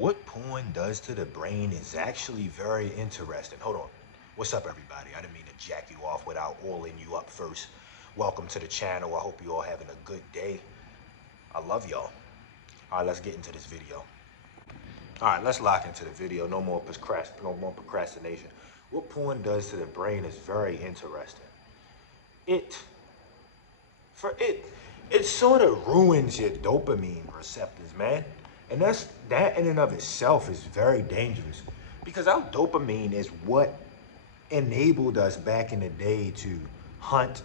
What porn does to the brain is actually very interesting. Hold on. What's up, everybody? I didn't mean to jack you off without oiling you up first. Welcome to the channel. I hope you all having a good day. I love y'all. All right, let's get into this video. All right, let's lock into the video. No more procrastination. What porn does to the brain is very interesting. It sort of ruins your dopamine receptors, man. And that in and of itself is very dangerous because our dopamine is what enabled us back in the day to hunt,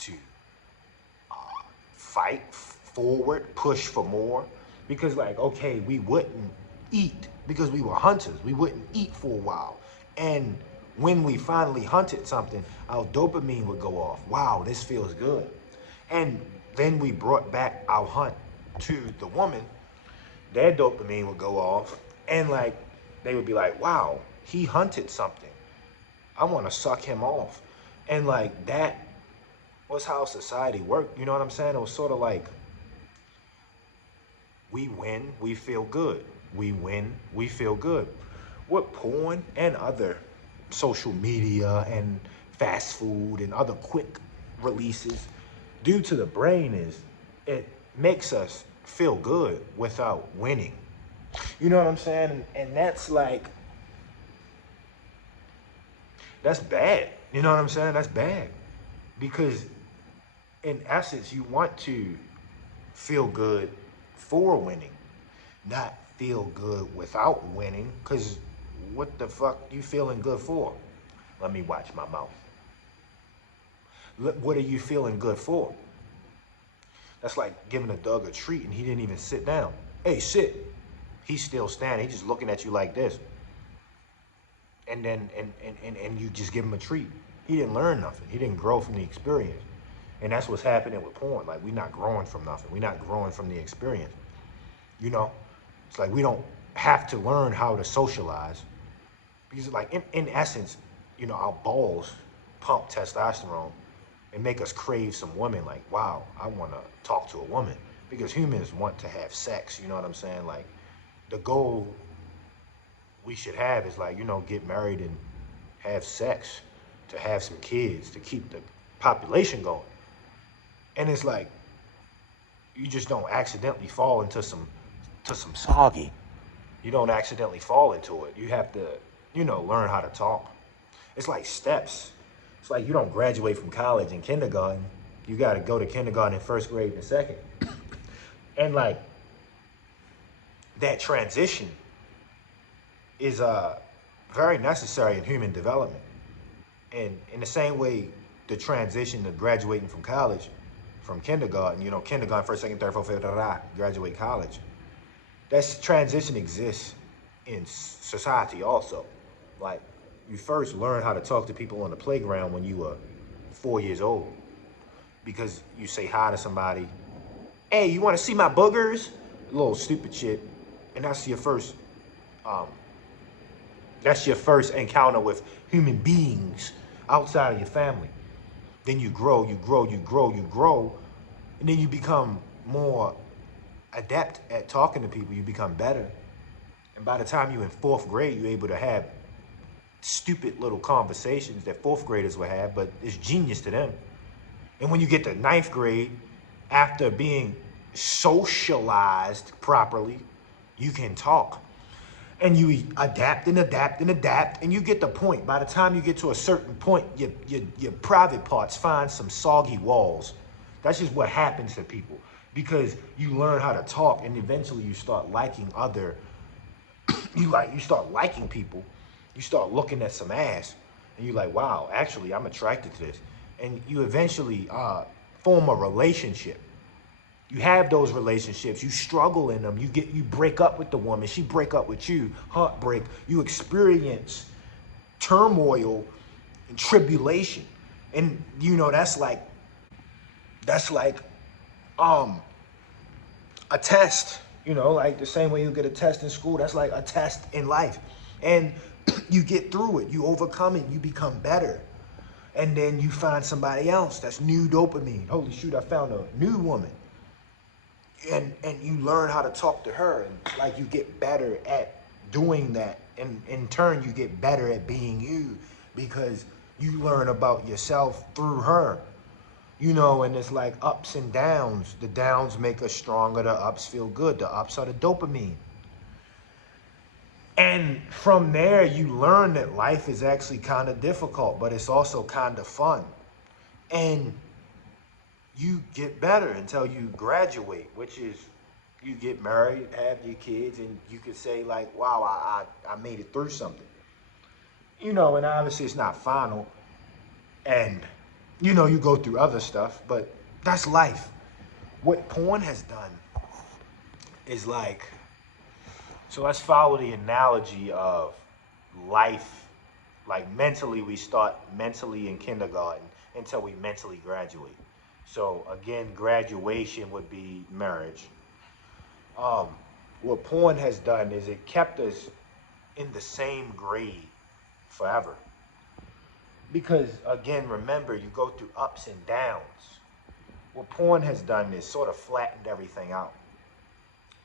to fight forward, push for more. Because like, okay, we wouldn't eat because we were hunters. We wouldn't eat for a while. And when we finally hunted something, our dopamine would go off. Wow, this feels good. And then we brought back our hunt to the woman. Their dopamine would go off, and like they would be like, wow, he hunted something. I want to suck him off. And like that was how society worked. You know what I'm saying? It was sort of like, we win, we feel good. We win, we feel good. What porn and other social media and fast food and other quick releases do to the brain is it makes us feel good without winning. You know what I'm saying? And that's like, that's bad. You know what I'm saying? That's bad. Because in essence, you want to feel good for winning, not feel good without winning. Because what the fuck you feeling good for? Let me watch my mouth. What are you feeling good for? That's like giving a dog a treat and he didn't even sit down. Hey, sit. He's still standing. He's just looking at you like this. And then and you just give him a treat. He didn't learn nothing. He didn't grow from the experience. And that's what's happening with porn. Like, we're not growing from nothing. We're not growing from the experience. You know? It's like we don't have to learn how to socialize. Because like in essence, you know, our balls pump testosterone and make us crave some women. Like, wow, I want to talk to a woman. Because humans want to have sex, you know what I'm saying? Like, the goal we should have is like, you know, get married and have sex, to have some kids, to keep the population going. And it's like, you just don't accidentally fall into some soggy. You don't accidentally fall into it. You have to, you know, learn how to talk. It's like steps. It's like you don't graduate from college in kindergarten. You got to go to kindergarten in first grade and second. And like that transition is very necessary in human development. And in the same way, the transition to graduating from college, from kindergarten, you know, kindergarten, first, second, third, fourth, fifth, graduate college. That transition exists in society also. Like, you first learn how to talk to people on the playground when you were 4 years old. Because you say hi to somebody, hey, you want to see my boogers? A little stupid shit. And that's your first encounter with human beings outside of your family. Then you grow, you grow, you grow, you grow, and then you become more adept at talking to people. You become better. And by the time you're in fourth grade, you're able to have stupid little conversations that fourth graders would have, but it's genius to them. And when you get to ninth grade, after being socialized properly, you can talk. And you adapt and adapt and adapt, and you get the point. By the time you get to a certain point, your private parts find some soggy walls. That's just what happens to people. Because you learn how to talk, and eventually you start liking you start liking people. You start looking at some ass, and you're like, wow, actually, I'm attracted to this. And you eventually form a relationship. You have those relationships, you struggle in them, you break up with the woman, she break up with you, heartbreak, you experience turmoil and tribulation. And you know, that's like a test, you know, like the same way you get a test in school, that's like a test in life. And you get through it, you overcome it, you become better. And then you find somebody else that's new dopamine. Holy shoot, I found a new woman. and you learn how to talk to her, and like you get better at doing that, and in turn you get better at being you because you learn about yourself through her. And it's like ups and downs. The downs make us stronger, the ups feel good. The ups are the dopamine. And from there, you learn that life is actually kind of difficult, but it's also kind of fun. And you get better until you graduate, which is you get married, have your kids, and you could say like, wow, I made it through something. And obviously it's not final. And, you go through other stuff, but that's life. What porn has done is like, so let's follow the analogy of life. Like mentally, we start mentally in kindergarten until we mentally graduate. So again, graduation would be marriage. Um, what porn has done is it kept us in the same grade forever. Because again, remember, you go through ups and downs. What porn has done is sort of flattened everything out.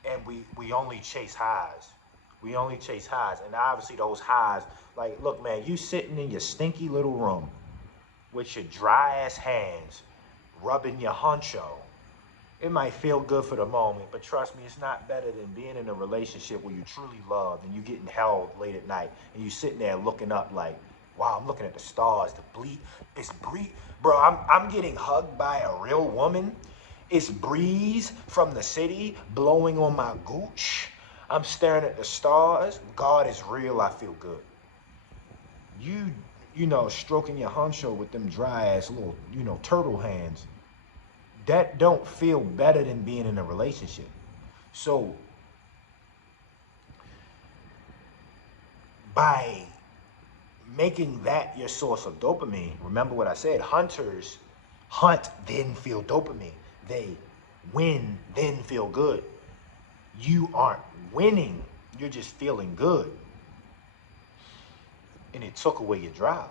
And we only chase highs. We only chase highs. And obviously those highs, like, look, man, you sitting in your stinky little room with your dry ass hands rubbing your honcho. It might feel good for the moment, but trust me, it's not better than being in a relationship where you truly love and you getting held late at night and you sitting there looking up like, wow, I'm looking at the stars, it's breeze. Bro, I'm getting hugged by a real woman. It's breeze from the city blowing on my gooch. I'm staring at the stars. God is real, I feel good. Stroking your honcho with them dry ass little, turtle hands. That don't feel better than being in a relationship. So by making that your source of dopamine, remember what I said, hunters hunt, then feel dopamine. They win, then feel good. You aren't winning, you're just feeling good. And it took away your drive.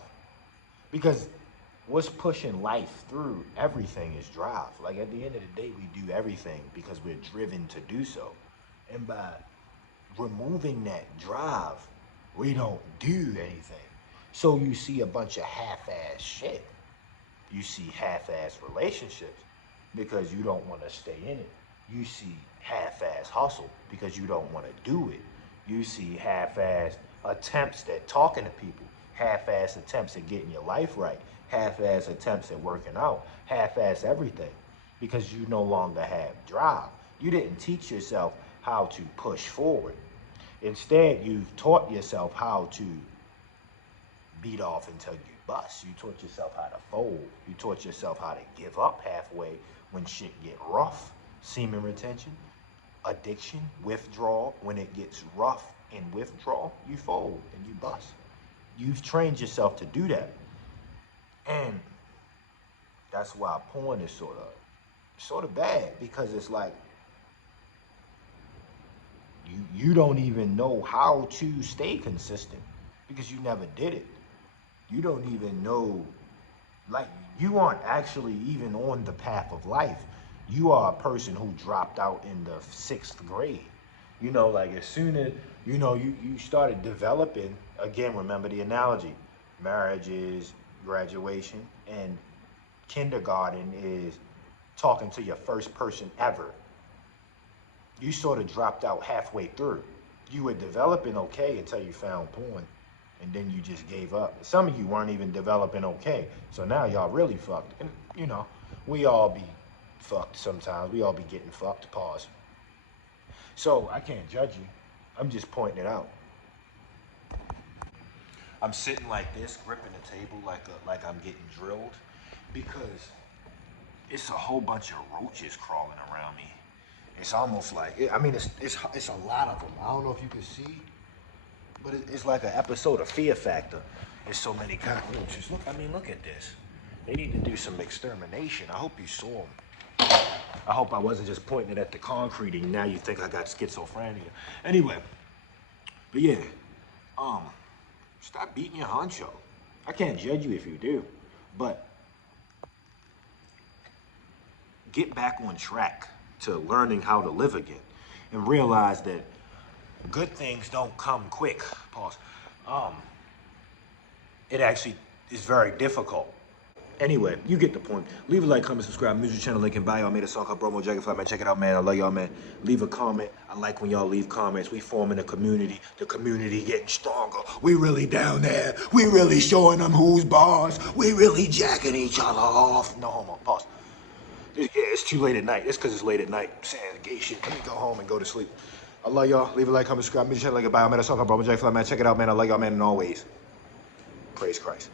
Because what's pushing life through everything is drive. Like at the end of the day, we do everything because we're driven to do so. And by removing that drive, we don't do anything. So you see a bunch of half-ass shit. You see half-ass relationships because you don't want to stay in it. You see half-ass hustle because you don't want to do it. You see half-ass attempts at talking to people, half-ass attempts at getting your life right, half-ass attempts at working out, half-ass everything because you no longer have drive. You didn't teach yourself how to push forward. Instead, you've taught yourself how to beat off until you bust. You taught yourself how to fold. You taught yourself how to give up halfway when shit get rough. Semen retention, addiction, withdrawal. When it gets rough in withdrawal, you fold and you bust. You've trained yourself to do that. And that's why porn is sort of bad, because it's like you don't even know how to stay consistent because you never did it. You don't even know, like, you aren't actually even on the path of life. You are a person who dropped out in the 6th grade. Like as soon as, you started developing, again, remember the analogy, marriage is graduation and kindergarten is talking to your first person ever. You sort of dropped out halfway through. You were developing okay until you found porn. And then you just gave up. Some of you weren't even developing okay. So now y'all really fucked. And, we all be fucked sometimes. We all be getting fucked. Pause. So I can't judge you. I'm just pointing it out. I'm sitting like this, gripping the table like I'm getting drilled, because it's a whole bunch of roaches crawling around me. It's almost like, it's a lot of them. I don't know if you can see, but it's like an episode of Fear Factor. There's so many cockroaches. Look at this. They need to do some extermination. I hope you saw them. I hope I wasn't just pointing it at the concrete and now you think I got schizophrenia. Anyway, but yeah, stop beating your honcho. I can't judge you if you do, but get back on track. to learning how to live again, and realize that good things don't come quick. Pause. It actually is very difficult. Anyway, you get the point. Leave a like, comment, subscribe. Music channel link in bio. I made a song called Bromo Dragonfly, man. Check it out, man. I love y'all, man. Leave a comment. I like when y'all leave comments. We forming a community. The community getting stronger. We really down there. We really showing them who's boss. We really jacking each other off. No homo. Pause. Yeah, it's too late at night. It's because it's late at night. Saying gay shit. Let me go home and go to sleep. I love y'all. Leave a like, comment, subscribe. Music channel link in bio. I made a song called Bromo Dragonfly, man. Check it out, man. I love y'all, man. And always, praise Christ.